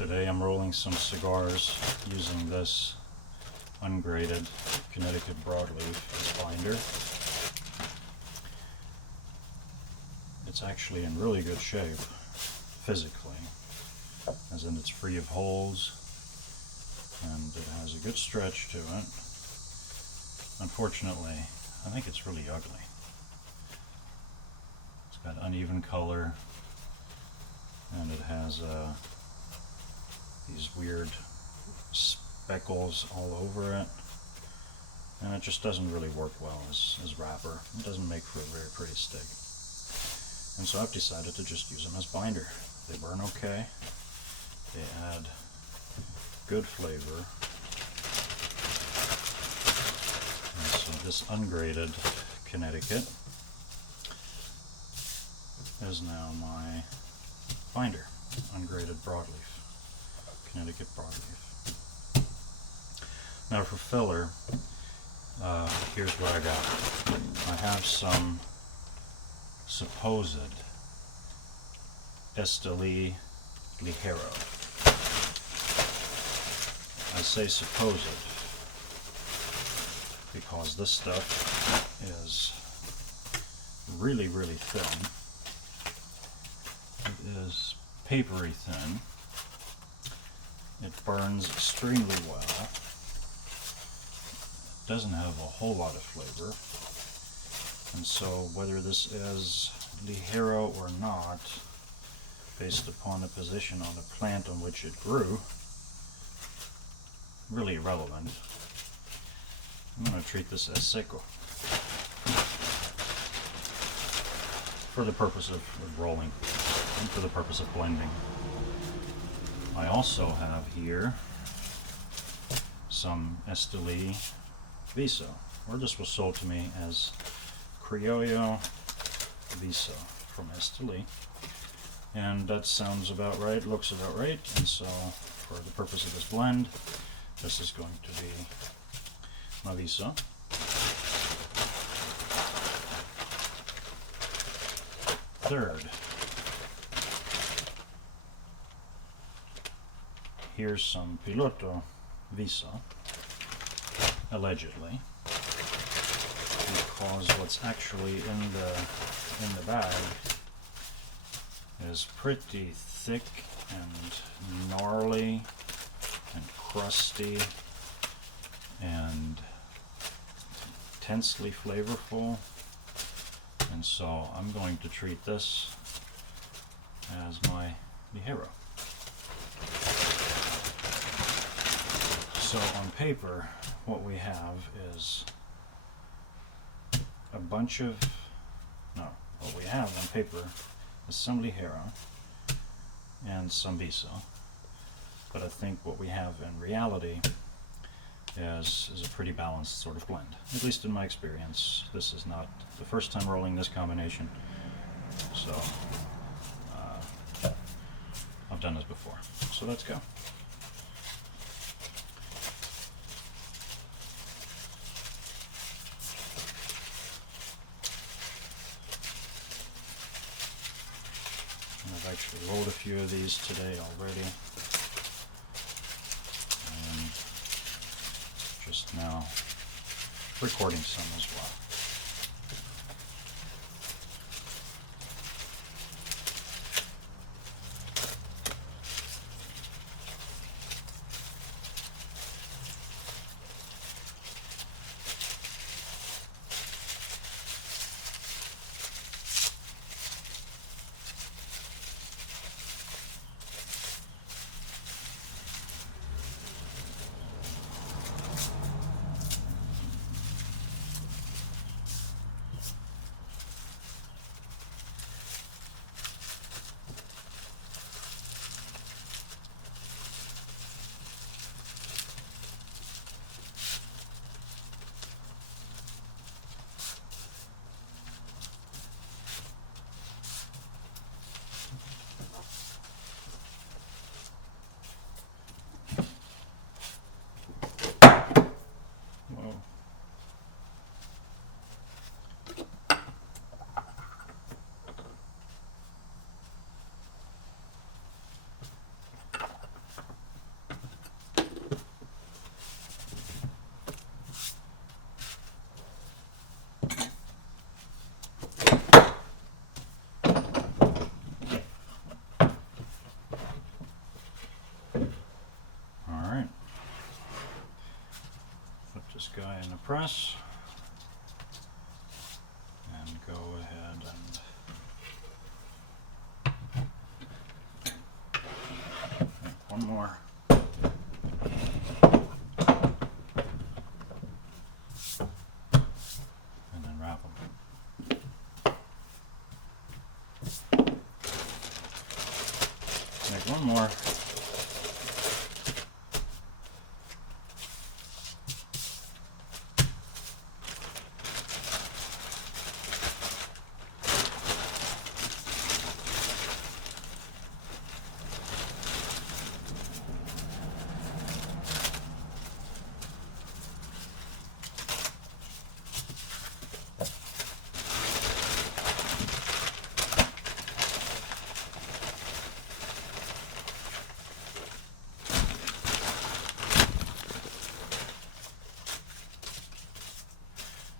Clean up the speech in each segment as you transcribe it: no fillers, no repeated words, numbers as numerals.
Today I'm rolling some cigars using this ungraded Connecticut broadleaf as binder. It's actually in really good shape physically, as in it's free of holes and it has a good stretch to it. Unfortunately, I think it's really ugly. It's got uneven color and it has these weird speckles all over it, and it just doesn't really work well as wrapper. It doesn't make for a very pretty stick, and so I've decided to just use them as binder. They burn okay, they add good flavor, and so this ungraded Connecticut is now my binder. Ungraded broadleaf, Connecticut broadleaf. Now for filler, here's what I got. I have some supposed Esteli Ligero. I say supposed because this stuff is really, really thin. It is papery thin. It burns extremely well. It doesn't have a whole lot of flavor. And so whether this is Ligero or not, based upon the position on the plant on which it grew, really irrelevant. I'm going to treat this as seco for the purpose of rolling and for the purpose of blending. I also have here some Esteli Viso, or this was sold to me as Criollo Viso from Esteli, and that sounds about right, looks about right, and so for the purpose of this blend, this is going to be my Viso. Third, here's some Piloto Viso, allegedly, because what's actually in the bag is pretty thick and gnarly and crusty and intensely flavorful, and so I'm going to treat this as my Ligero. So on paper, what we have is a bunch of, what we have on paper is some Ligero and some Viso, but I think what we have in reality is a pretty balanced sort of blend, at least in my experience. This is not the first time rolling this combination, so I've done this before. So let's go. I've actually rolled a few of these today already, and just now recording some as well. press and go ahead and one more. And then wrap them. Make one more.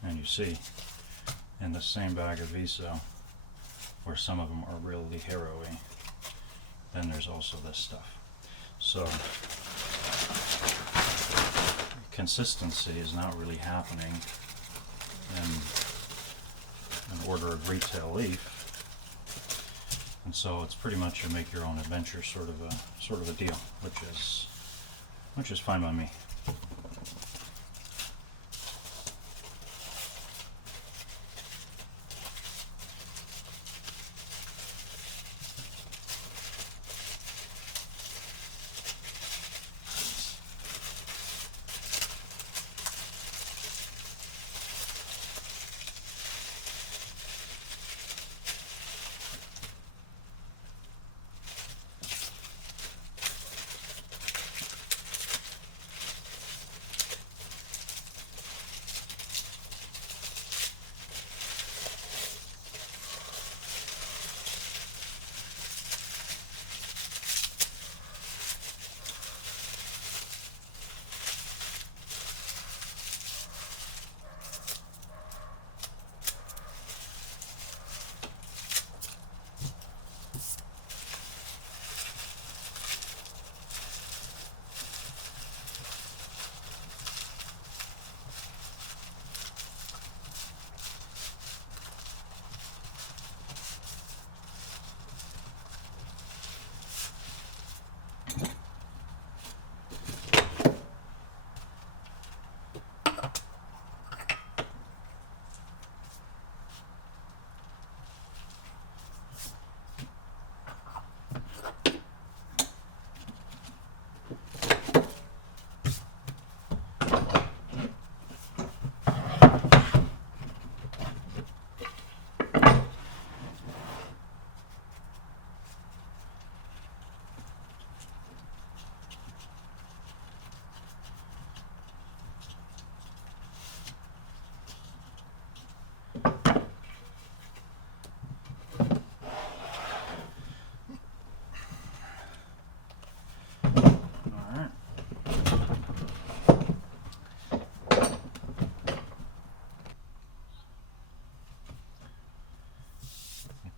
And you see in the same bag of Viso where some of them are really harrowy, then there's also this stuff. So consistency is not really happening in an order of retail leaf, and so it's pretty much a make your own adventure sort of a deal, which is fine by me.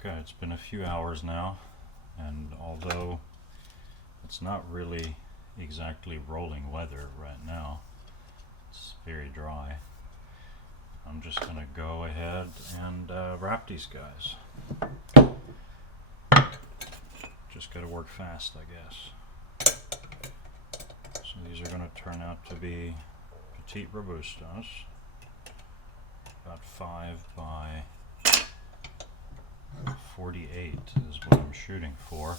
Okay, it's been a few hours now, and although it's not really exactly rolling weather right now, it's very dry, I'm just going to go ahead and wrap these guys. Just got to work fast, I guess. So these are going to turn out to be Petit Robustos, about 5 by 48 is what I'm shooting for.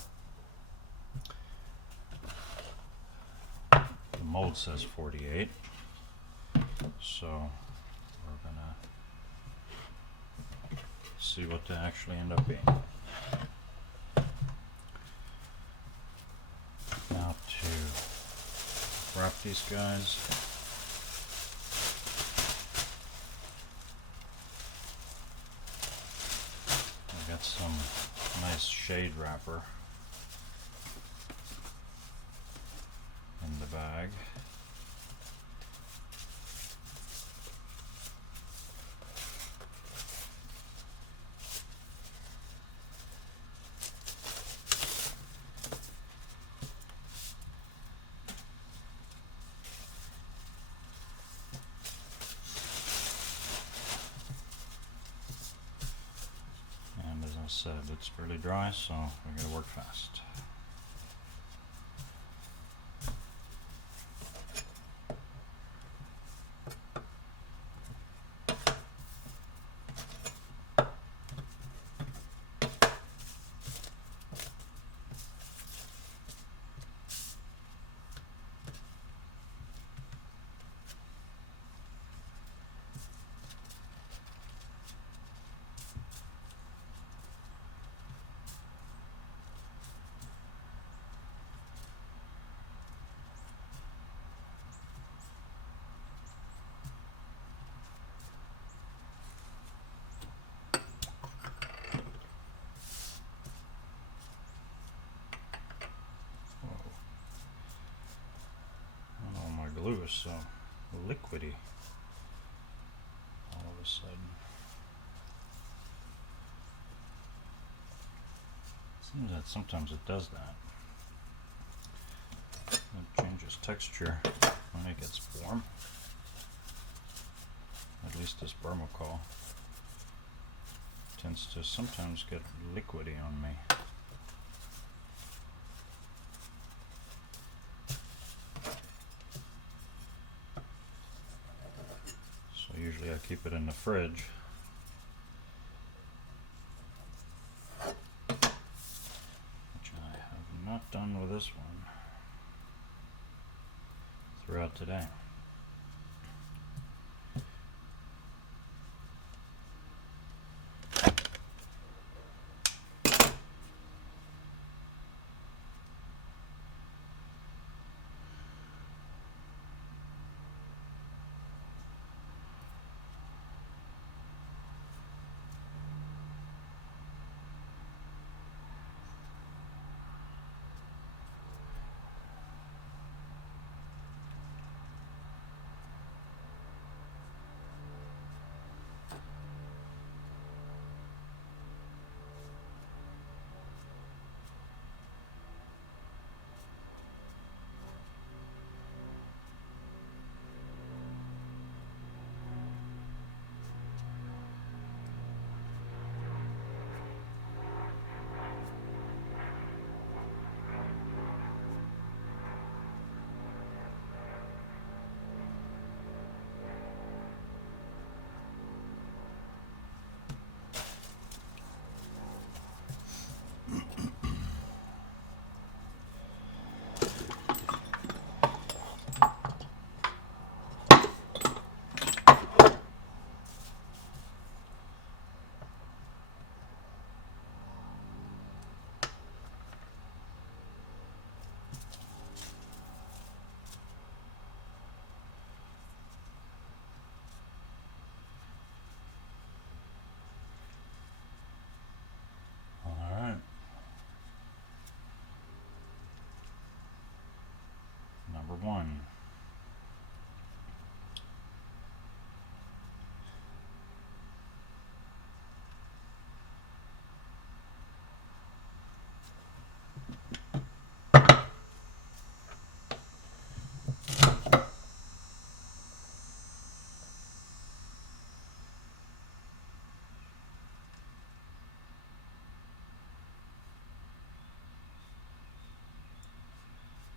The mold says 48, so we're gonna see what they actually end up being. Now to wrap these guys. Got some nice shade wrapper in the bag. said, it's pretty dry, so we gotta work fast. Glue is so liquidy all of a sudden. Seems that sometimes it does that. It changes texture when it gets warm. At least this Burmacol tends to sometimes get liquidy on me. Usually I keep it in the fridge. Which I have not done with this one throughout today. Number one.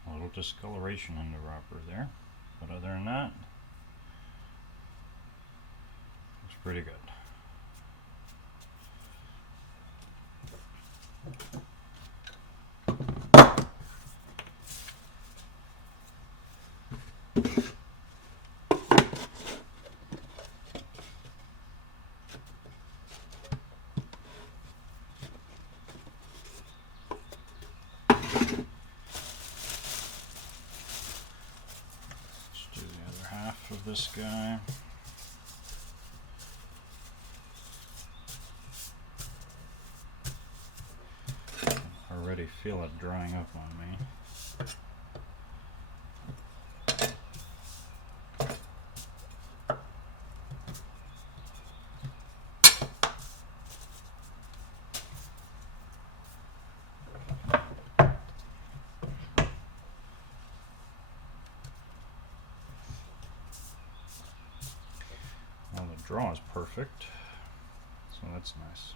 A little discoloration in the wrapper there, but other than that, looks pretty good. Of this guy. I already feel it drying up on me. Draw is perfect, so that's nice.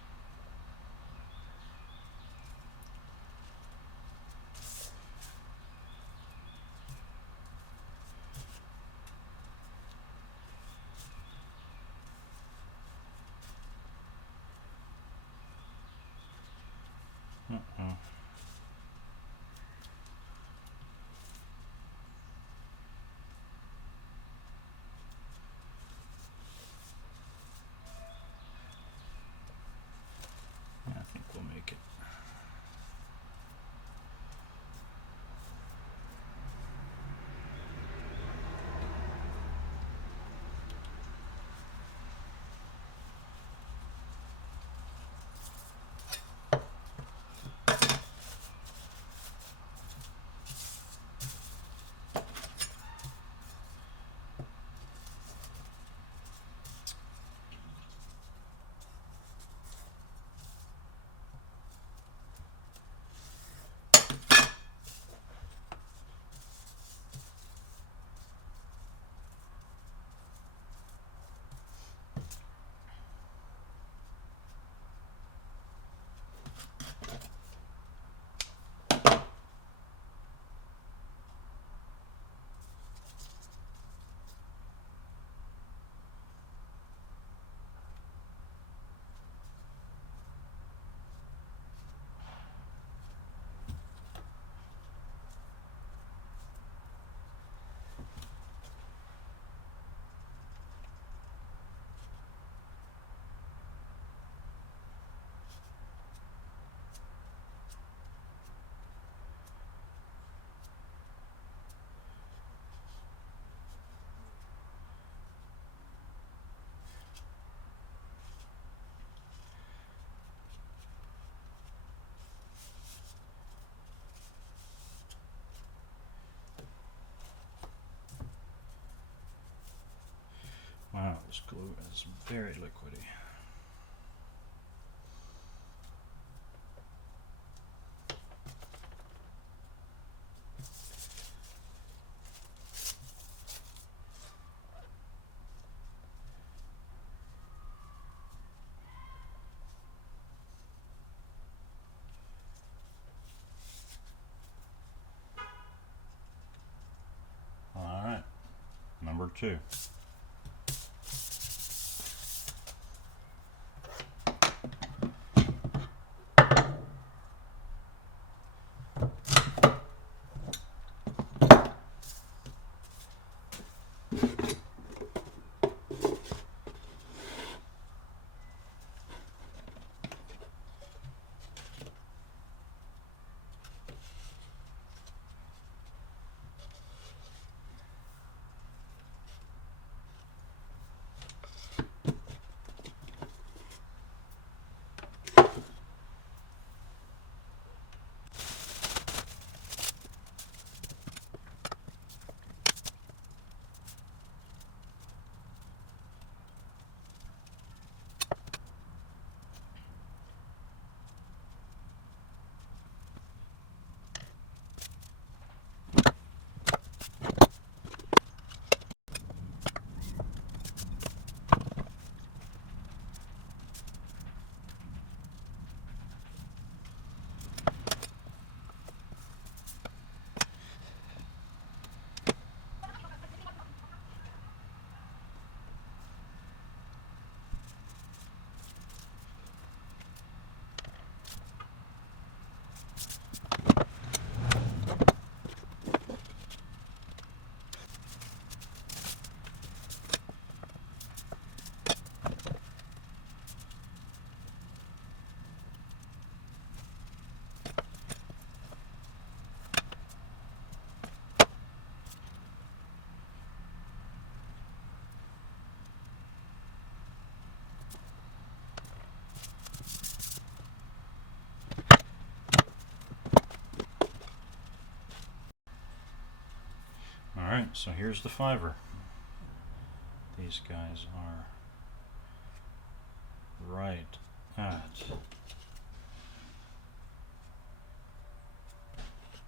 This glue is very liquidy. All right, number 2. Alright, so here's the fiver. These guys are right at,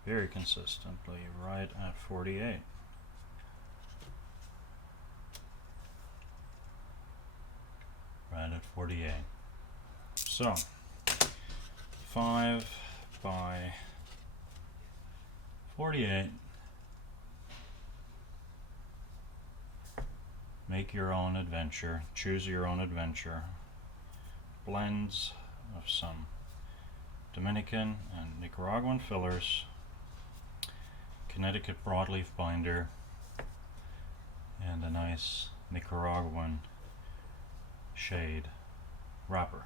very consistently, right at 48. Right at 48. So, 5 by 48. Make your own adventure, choose your own adventure. Blends of some Dominican and Nicaraguan fillers, Connecticut broadleaf binder, and a nice Nicaraguan shade wrapper.